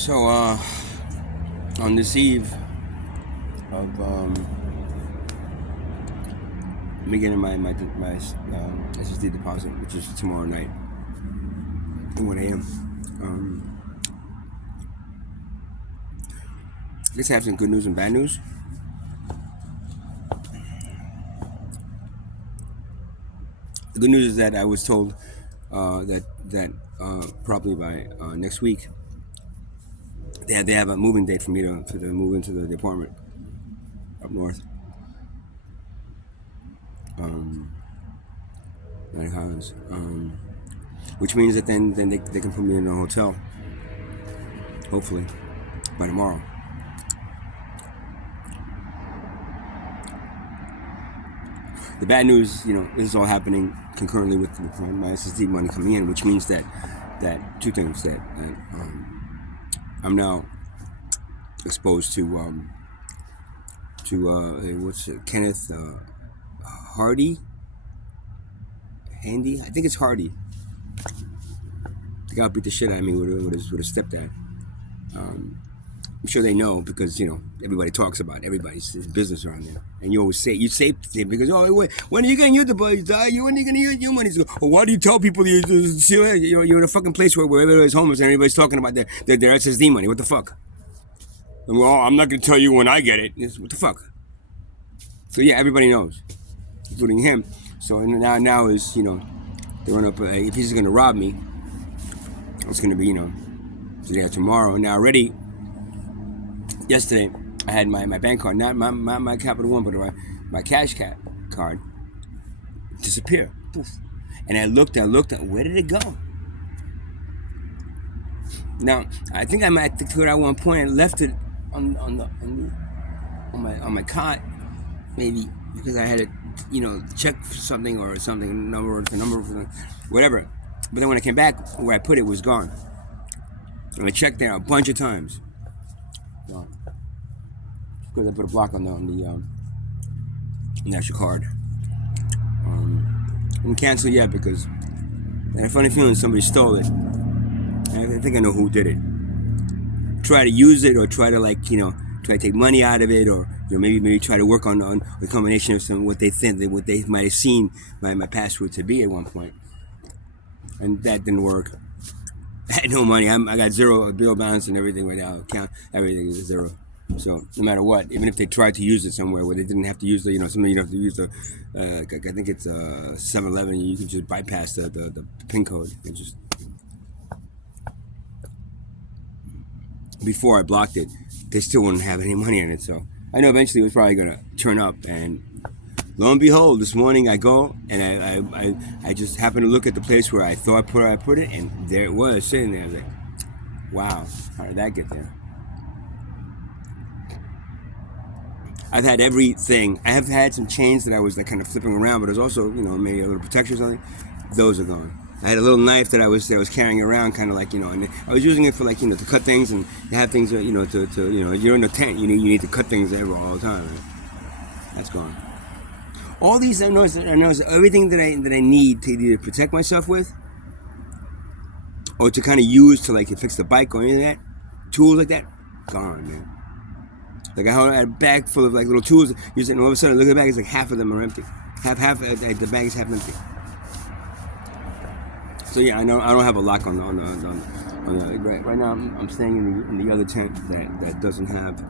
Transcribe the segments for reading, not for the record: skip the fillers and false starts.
So, on this eve of me getting my SSD deposit, which is tomorrow night at 1 a.m. I guess I have some good news and bad news. The good news is that I was told that probably by next week they have a moving date for me to move into the apartment up north. Which means that then they can put me in a hotel, hopefully by tomorrow. The bad news, this is all happening concurrently with my SSD money coming in, which means that two things that I'm now exposed to what's it, Kenneth Handy? I think it's Hardy. The guy beat the shit out of me with his stepdad. I'm sure they know because everybody talks about everybody's business around there, and you say because when are you getting your deposits? When are you gonna get your money? Well, why do you tell people you're in a fucking place where everybody's homeless and everybody's talking about their SSD money? What the fuck? Well, I'm not gonna tell you when I get it. What the fuck? So yeah, everybody knows, including him. So now is they run up if he's gonna rob me, it's gonna be today or tomorrow. Now already. Yesterday, I had my bank card, not my Capital One, but my Cash card disappear. Poof. And I looked, where did it go? Now, I think I might have to it at one point and left it on my cot, maybe because I had to, check for something or something, number, whatever. But then when I came back, where I put it was gone. And I checked there a bunch of times. Gone. Because I put a block on the actual card. I didn't cancel yet because I had a funny feeling somebody stole it. I think I know who did it. Try to use it or try to try to take money out of it, or maybe try to work on the combination of what they might have seen my password to be at one point, and that didn't work. I had no money. I got zero bill balance and everything right now. Everything is zero. So no matter what, even if they tried to use it somewhere where they didn't have to use the, something you don't have to use the, I think it's 7-Eleven. You can just bypass the PIN code and just. Before I blocked it, they still wouldn't have any money in it. So I know eventually it was probably gonna turn up. And lo and behold, this morning I go and I just happened to look at the place where I thought I put it, and there it was sitting there. I was like, wow, how did that get there? I've had everything. I have had some chains that I was kind of flipping around, but it was also, maybe a little protection or something. Those are gone. I had a little knife that I was carrying around, kind of and I was using it for to cut things and have things, you're in a tent, you need to cut things all the time. Right? That's gone. All these I noticed everything that I need to either protect myself with, or to kind of use to fix the bike or anything like that, tools like that, gone, man. I had a bag full of little tools, and all of a sudden I look at the bag, it's half of them are empty. Half the bag is half empty. So yeah, I know I don't have a lock on the right now. I'm staying in the other tent that doesn't have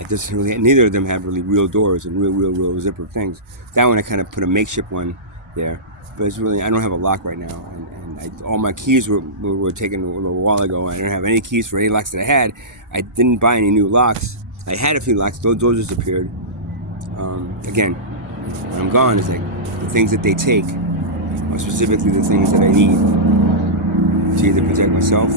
it doesn't really, neither of them have really real doors and real zipper things. That one I kind of put a makeshift one there, but it's really, I don't have a lock right now, and all my keys were taken a little while ago. I don't have any keys for any locks that I had. I didn't buy any new locks. I had a few locks; those disappeared. Again, when I'm gone, it's the things that they take are specifically the things that I need to either protect myself.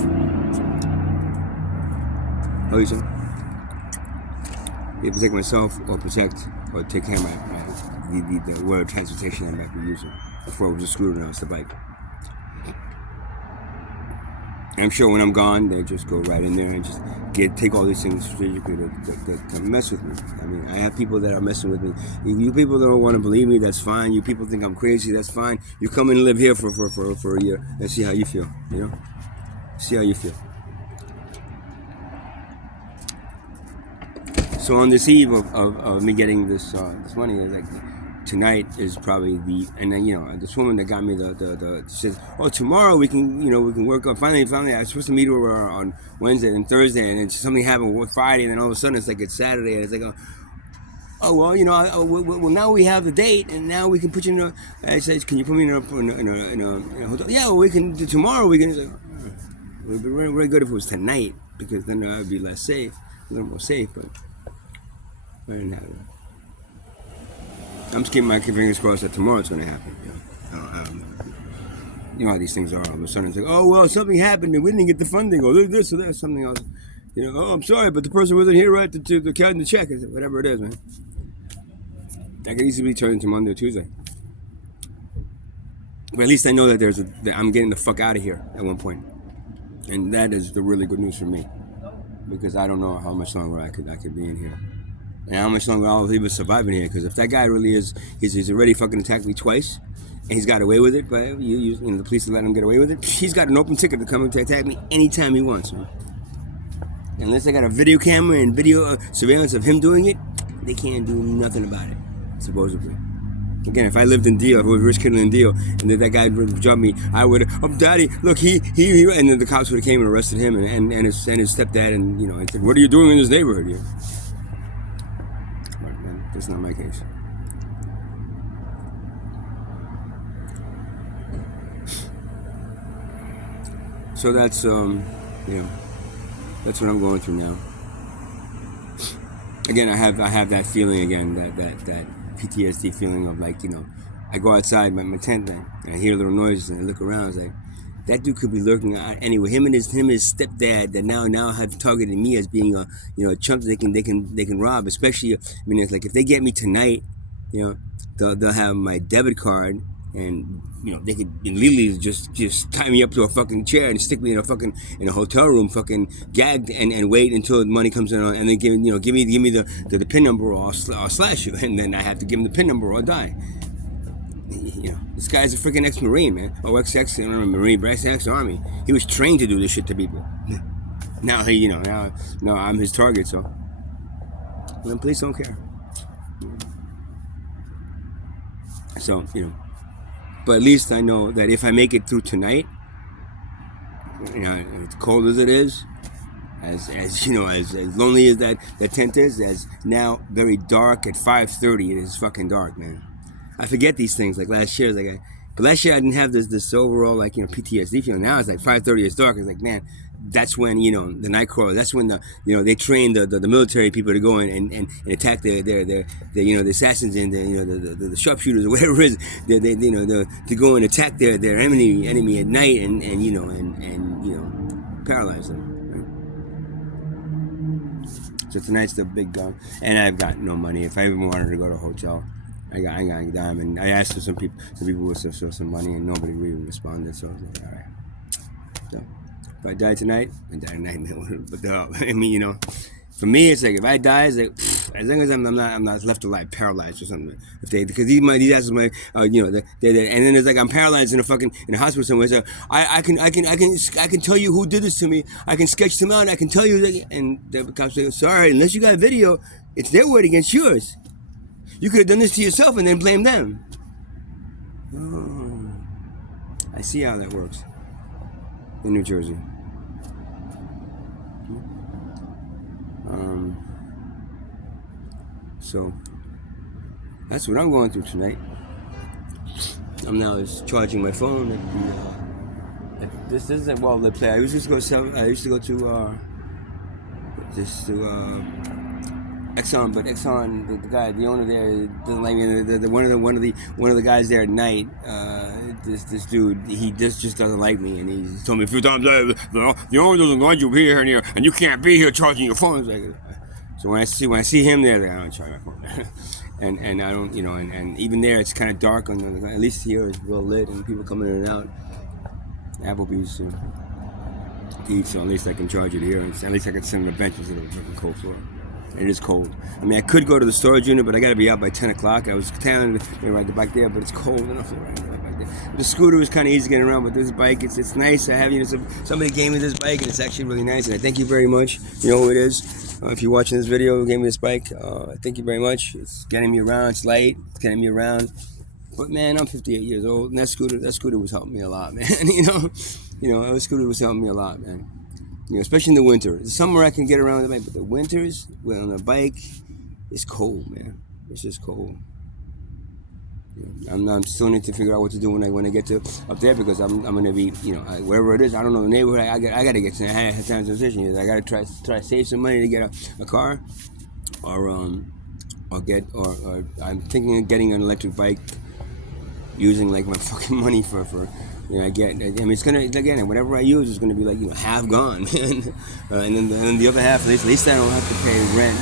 Either protect myself or take care of the word of transportation I might be using. Before I was just screwed around the bike. And I'm sure when I'm gone, they just go right in there and just take all these things strategically to mess with me. I mean, I have people that are messing with me. You people that don't want to believe me, that's fine. You people think I'm crazy, that's fine. You come and live here for a year and see how you feel, See how you feel. So on this eve of me getting this money, like tonight is probably and then this woman that got me the she says, oh, tomorrow we can work on finally I was supposed to meet her on Wednesday and Thursday, and then something happened with Friday, and then all of a sudden it's like it's Saturday, and it's like well, well, now we have the date, and now we can put you in a. I said, can you put me in a hotel? Yeah, well, we can do tomorrow. We can. Like, it would be very, very good if it was tonight, because then I'd be less safe, a little more safe. But I didn't have it. I'm just keeping my fingers crossed that tomorrow it's going to happen. I don't know. You know how these things are. All of a sudden it's like, oh well, something happened and we didn't get the funding, or this or that, something else. Oh, I'm sorry, but the person wasn't here right to count the check. I said, whatever it is, man. That could easily be turned into Monday or Tuesday. But at least I know that that I'm getting the fuck out of here at one point. And that is the really good news for me. Because I don't know how much longer I could be in here. And how much longer I'll even survive in here. Because if that guy really is, he's already fucking attacked me twice. And he's got away with it. But the police let him get away with it. He's got an open ticket to come and attack me anytime he wants. Man. Unless I got a video camera and video surveillance of him doing it, they can't do nothing about it, supposedly. Again, if I lived in Deal, if I was a rich kid in Deal, and then that guy would jump me, I would, Daddy, look, he, and then the cops would have came and arrested him and his stepdad, and and said, what are you doing in this neighborhood here? Right, man, that's not my case. So that's that's what I'm going through now. Again, I have that feeling again, that PTSD feeling of like, I go outside my tent and I hear little noises and I look around. It's like, that dude could be lurking out anyway. Him and his stepdad that now have targeted me as being a chump that they can rob. Especially, it's like if they get me tonight, they'll have my debit card. And they could legally just tie me up to a fucking chair and stick me in a hotel room, fucking gagged, and wait until the money comes in, and then give me the PIN number, or I'll slash you, and then I have to give him the PIN number or I'll die. This guy's a freaking ex-Marine, man, or Marine, but ex-Army. He was trained to do this shit to people. Now now I'm his target, so the police don't care. So But at least I know that if I make it through tonight, as cold as it is, as lonely as that tent is, as now very dark at 5:30, it is fucking dark, man. I forget these things. Like last year, but last year I didn't have this overall PTSD feeling. Now it's like 5:30, it's dark. It's like, man, that's when the night crawlers. That's when they train the military people to go in and attack the assassins and the sharpshooters or whatever it is. To go and attack their enemy at night and paralyze them. Right? So tonight's the big gun, and I've got no money. If I even wanted to go to a hotel, I got a dime, and I asked for some people would show some money, and nobody really responded. So I was like, all right. So, if I die tonight, I die tonight. For me, it's like if I die, it's like as long as I'm not left alive, paralyzed or something. Because these asses might, and then it's like I'm paralyzed in a hospital somewhere. So I can tell you who did this to me. I can sketch them out. And I can tell you, and the cops say, sorry, unless you got video, it's their word against yours. You could have done this to yourself and then blame them. Oh, I see how that works in New Jersey. So that's what I'm going through tonight. I'm now just charging my phone. This isn't well they play. I used to go to Exxon, but Exxon, the owner there doesn't like me. One of the guys there at night, this dude, he just doesn't like me, and he's told me a few times, the owner doesn't want you here and you can't be here charging your phone. So when I see him there, I don't charge my phone, and I don't, and even there it's kind of dark at least here it's well lit and people coming in and out. Applebee's to eat, so at least I can charge it here, and at least I can sit on the benches of the cold floor. It is cold. I mean, I could go to the storage unit, but I got to be out by 10 o'clock. I was telling to ride the bike there, but it's cold enough to ride the bike there. The scooter is kind of easy getting around, but this bike, it's nice. I have, somebody gave me this bike, and it's actually really nice, and I thank you very much. You know who it is. If you're watching this video, who gave me this bike, I thank you very much. It's getting me around. It's light. It's getting me around. But man, I'm 58 years old, and that scooter was helping me a lot, man. That scooter was helping me a lot, man. Especially in the winter. The summer I can get around with the bike, but the winters, on a bike, it's cold, man. It's just cold. I'm still need to figure out what to do when I get to up there, because I'm gonna be, wherever it is. I don't know the neighborhood. I got to get to. I had transition. I got to try to save some money to get a car, or I'm thinking of getting an electric bike, using like my fucking money for I mean, it's gonna, again, whatever I use is gonna be like half gone, and then the other half, at least I don't have to pay rent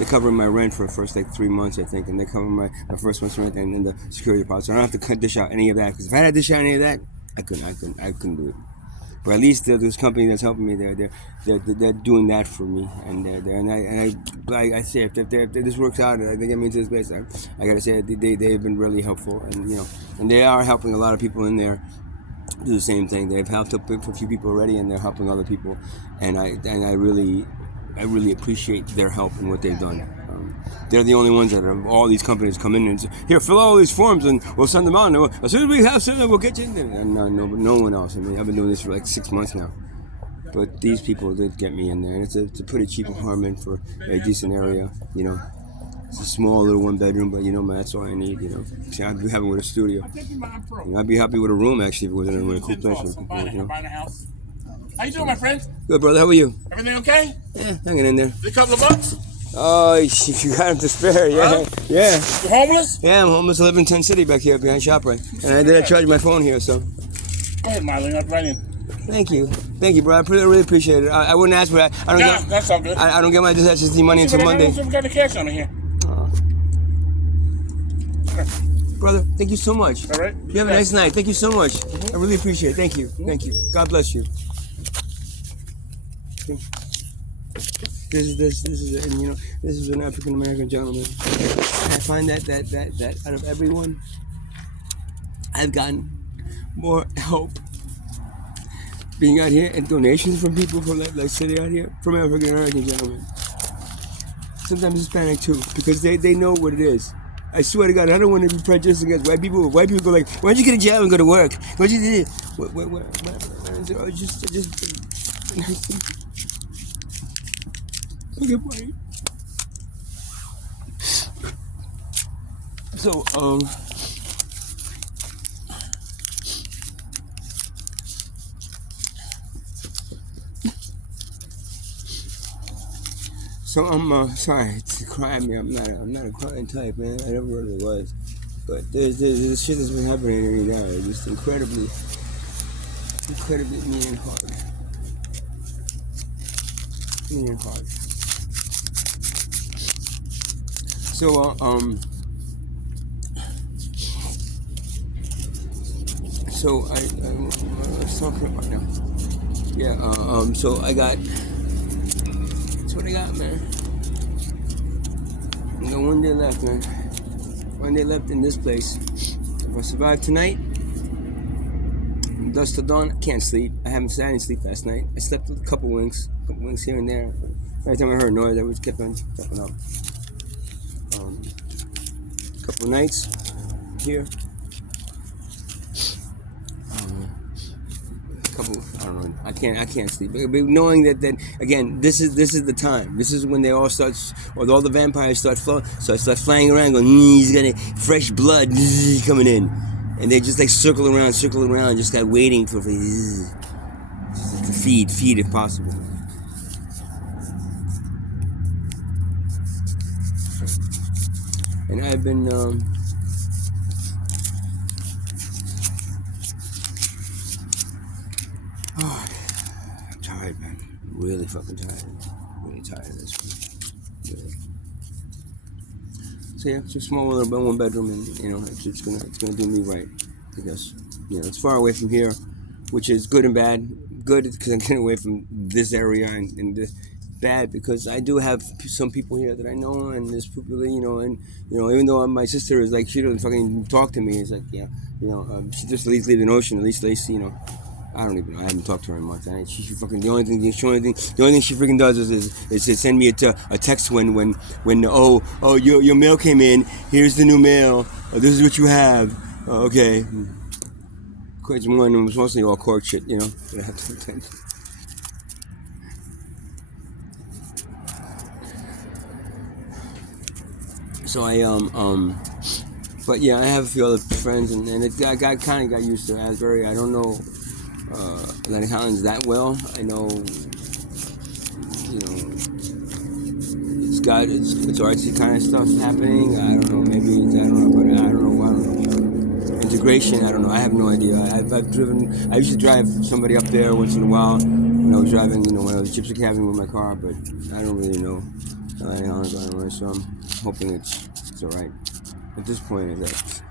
they cover my rent for the first like 3 months, I think, and they cover my first month's rent and then the security deposit. So I don't have to dish out any of that, because if I had to dish out any of that, I couldn't do it. But at least this company that's helping me, they're doing that for me, and I say if this works out, they get me into this place, I gotta say they've been really helpful, and they are helping a lot of people in there do the same thing. They've helped a few people already, and they're helping other people, and I really appreciate their help and what they've done. They're the only ones that have all these companies come in and say, here, fill out all these forms and we'll send them out. And as soon as we have something, we'll get you in there. And no one else. I mean, I've been doing this for like 6 months now. But these people did get me in there. And it's a pretty cheap apartment for a decent area, It's a small little 1-bedroom, but man, that's all I need, See, I'd be happy with a studio. I'd be happy with a room, actually, if it wasn't in a cool place. Buying a house. How you doing, my friend? Good, brother. How are you? Everything okay? Yeah, hanging in there. A couple of bucks? Oh, if you got them to spare, yeah. Huh? Yeah. You homeless? Yeah, I'm homeless. I live in Tent City back here behind ShopRite. And I charge my phone here, so. Go ahead, Marlon. I'm right in. Thank you, bro. I really appreciate it. I wouldn't ask for that. That's all good. I don't get my disability money until Monday. We got the cash on here. Brother, thank you so much. All right. You have a nice night. Thank you so much. I really appreciate it. Thank you. Thank you. God bless you. This is an African American gentleman. I find that out of everyone, I've gotten more help being out here and donations from people from that city out here, from African American gentlemen. Sometimes Hispanic too, because they know what it is. I swear to God, I don't want to be prejudiced against white people. White people go like, why'd you get a job and go to work? Why'd you do it? Just okay, buddy. So, I'm sorry to cry. I mean, I'm not a crying type, man. I never really was. But there's this shit that's been happening to me now. It's just incredibly mean and hard. Mean and hard. So, so I was talking about now. Yeah, so I got, that's what I got, man. I got 1 day left, man. 1 day left in this place. If I survive tonight, from dusk till dawn, I can't sleep. I didn't sleep last night. I slept with a couple winks here and there. Every time I heard noise, I just kept on jumping up. Couple of nights here. I don't know. I can't sleep. But knowing that again, this is the time. This is when they all start, or all the vampires start flying around, going, he's got fresh blood coming in, and they just like circle around, just like waiting for to feed if possible. And I've been I'm tired, man. I'm really fucking tired. Really tired of this one. Really. So yeah, it's a small little 1 bedroom, and it's gonna do me right, I guess. It's far away from here, which is good and bad. Good because I'm getting away from this area and this bad because I do have some people here that I know, and there's people that, and even though my sister is like, she doesn't fucking talk to me. It's like, yeah, she just at least leave the notion. At least, I don't even know. I haven't talked to her in months. She fucking the only thing she freaking does is to send me a text when your mail came in. Here's the new mail. This is what you have. Okay. It's mostly all court shit, So but yeah, I have a few other friends, and I kind of got used to Asbury. I don't know Atlantic Highlands that well. I know, it's artsy kind of stuff happening. I don't know, maybe I don't know, but I don't know. Integration, I don't know. I have no idea. I've driven. I used to drive somebody up there once in a while when I was driving, when I was gypsy cabbing with my car, but I don't really know. I don't know, so I'm hoping it's all right. At this point, as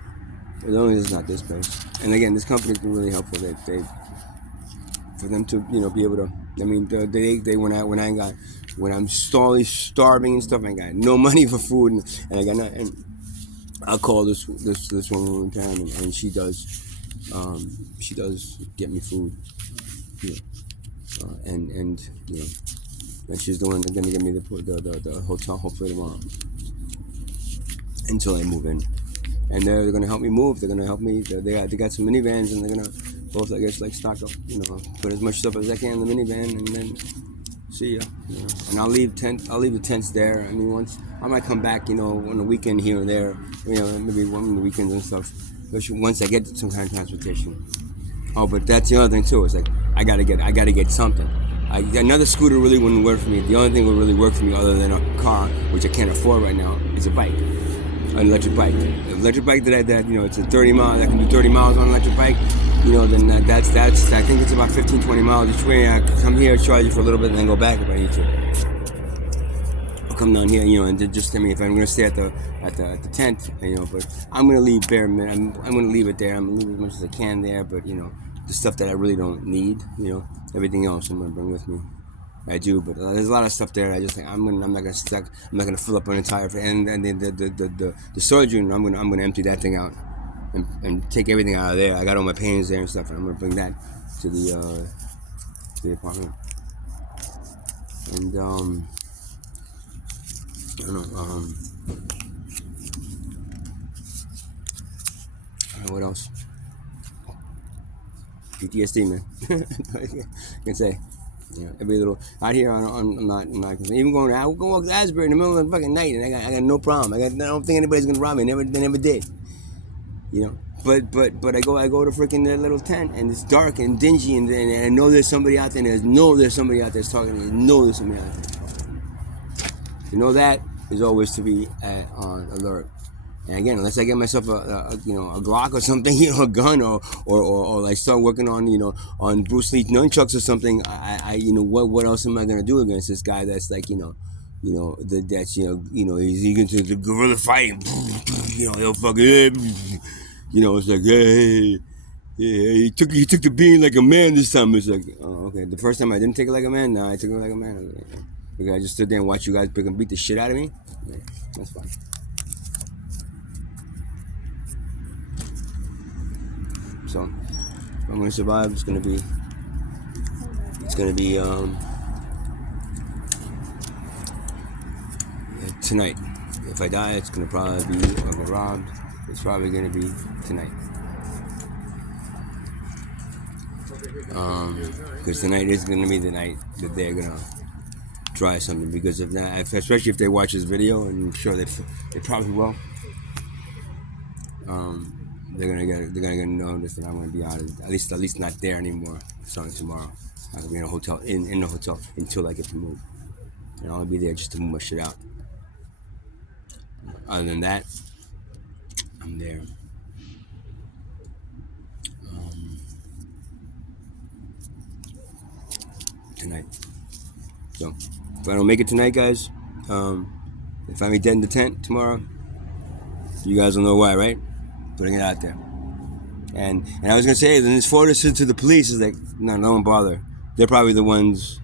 long as it's not this place. And again, this company's been really helpful. They for them to be able to. I mean, when I'm starving and stuff, I got no money for food, and I got nothing. And I'll call this woman in town, and she does get me food, and she's the one that's gonna give me the hotel hopefully tomorrow until I move in, and they're gonna help me move. They're gonna help me. They got some minivans, and they're gonna both, I guess, like stock up, put as much stuff as I can in the minivan, and then see ya. And I'll leave the tents there. I mean, once I might come back, on the weekend here and there, maybe one of the weekends and stuff. Especially once I get some kind of transportation. Oh, but that's the other thing too. It's like I gotta get something. Another scooter really wouldn't work for me. The only thing that would really work for me, other than a car, which I can't afford right now, is a bike, an electric bike. An electric bike that it's a 30 miles. I can do 30 miles on an electric bike. Then that's I think it's about 15-20 miles each way. I come here, charge you for a little bit, and then go back if I need to. I'll come down here, and just if I'm gonna stay at the tent, but I'm gonna leave bare minimum. I'm gonna leave it there. I'm gonna leave as much as I can there, but the stuff that I really don't need, everything else I'm gonna bring with me. I do, but there's a lot of stuff there. I just think I'm not gonna fill up an entire, and the storage unit. I'm gonna empty that thing out. And take everything out of there. I got all my paintings there and stuff, and I'm gonna bring that to the apartment. And I don't know. What else? PTSD, man. I can say. Every little out here. I'm not even going out. We'll go walk to Asbury in the middle of the fucking night, and I got no problem. I don't think anybody's gonna rob me. They never did. But I go to freaking that little tent, and it's dark and dingy, and I know there's somebody out there, and there's somebody out there talking to me, there's somebody out there talking. That is always to be on alert. And again, unless I get myself a Glock or something, a gun, or I start working on on Bruce Lee nunchucks or something, I what else am I gonna do against this guy that's like he's into the guerrilla fighting, he'll fucking, it's like, hey, he took the beating like a man this time. It's like, oh, okay. The first time I didn't take it like a man. No, I took it like a man. Okay, I just stood there and watched you guys beat the shit out of me. Yeah, that's fine. So, if I'm gonna survive, it's gonna be tonight. If I die, it's gonna probably be, or get robbed, it's probably gonna be tonight. Because tonight is gonna be the night that they're gonna try something. Because if not, especially if they watch this video, and I'm sure they probably will. They're gonna get notice that I'm gonna be out of, at least not there anymore starting tomorrow. I'll be in a hotel in the hotel until I get to move, and I'll be there just to move my shit out. Other than that, I'm there. Tonight. So if I don't make it tonight, guys, if I'm dead in the tent tomorrow, you guys will know why, right? Putting it out there. And I was gonna say, then this photo sent to the police is like, no one bother. They're probably the ones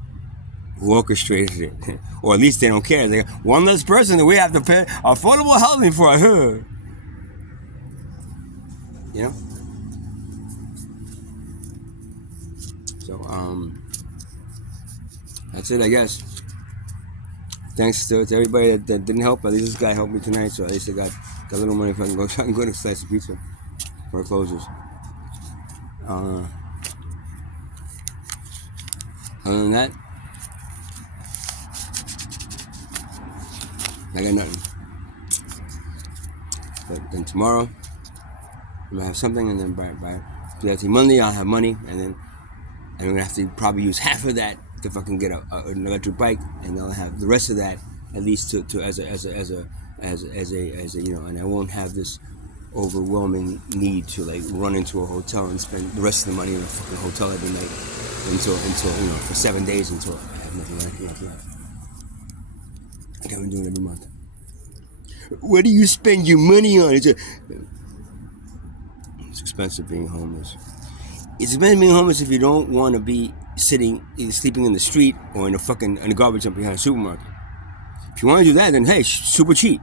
who orchestrated it. Or at least they don't care. They're one less person that we have to pay affordable housing for. You know? So, that's it, I guess. Thanks to everybody that didn't help. At least this guy helped me tonight, so at least I got a little money if I can go get a slice of pizza before it closes. Other than that, I got nothing. But then tomorrow, I'm gonna have something, and then by Monday, I'll have money, and then I'm gonna have to probably use half of that to fucking get an electric bike, and I'll have the rest of that at least to as a and I won't have this overwhelming need to like run into a hotel and spend the rest of the money in a fucking hotel every night until for 7 days until I have nothing left. Like I've been doing every month. What do you spend your money on? It's expensive being homeless. It's expensive being homeless if you don't want to be sleeping in the street or in the garbage dump behind a supermarket. If you want to do that, then hey, super cheap.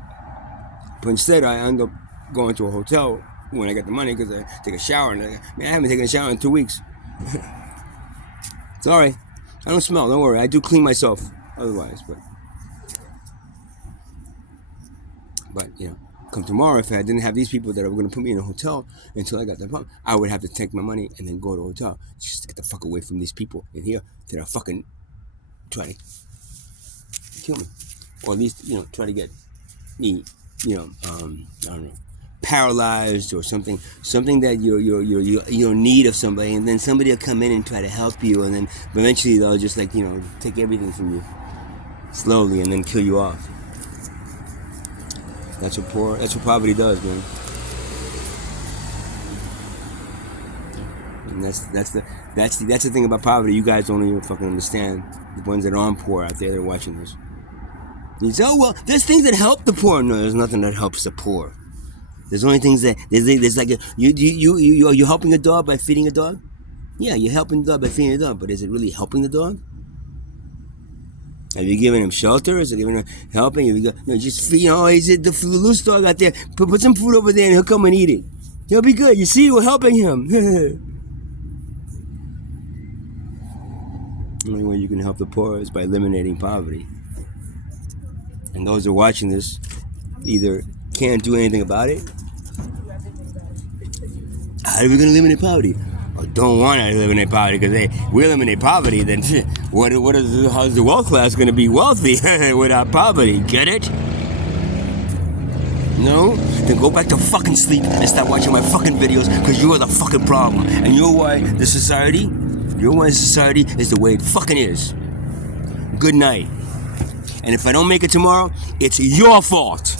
But instead, I end up going to a hotel when I get the money because I take a shower. And I haven't taken a shower in 2 weeks. It's all right. I don't smell. Don't worry. I do clean myself otherwise. But come tomorrow, if I didn't have these people that are going to put me in a hotel until I got the apartment, I would have to take my money and then go to a hotel just to get the fuck away from these people in here that are fucking trying to kill me, or at least try to get me, I don't know, paralyzed or something that you're in need of somebody, and then somebody will come in and try to help you, and then eventually they'll just take everything from you slowly and then kill you off. That's what poverty does, man. And that's the thing about poverty. You guys don't even fucking understand. The ones that aren't poor out there that are watching this. You say, oh well, there's things that help the poor. No, there's nothing that helps the poor. There's only things that there's like you're helping a dog by feeding a dog. Yeah, you're helping the dog by feeding a dog, but is it really helping the dog? Have you given him shelter? Is it giving him helping? Just feed. Is it the loose dog out there? Put some food over there, and he'll come and eat it. He'll be good. You see, we're helping him. The only way you can help the poor is by eliminating poverty. And those who are watching this either can't do anything about it. How are we going to eliminate poverty? Or don't want to eliminate poverty because we eliminate poverty, then how's the wealth class going to be wealthy without poverty? Get it? No? Then go back to fucking sleep and stop watching my fucking videos because you're the fucking problem. And you're why society is the way it fucking is. Good night. And if I don't make it tomorrow, it's your fault.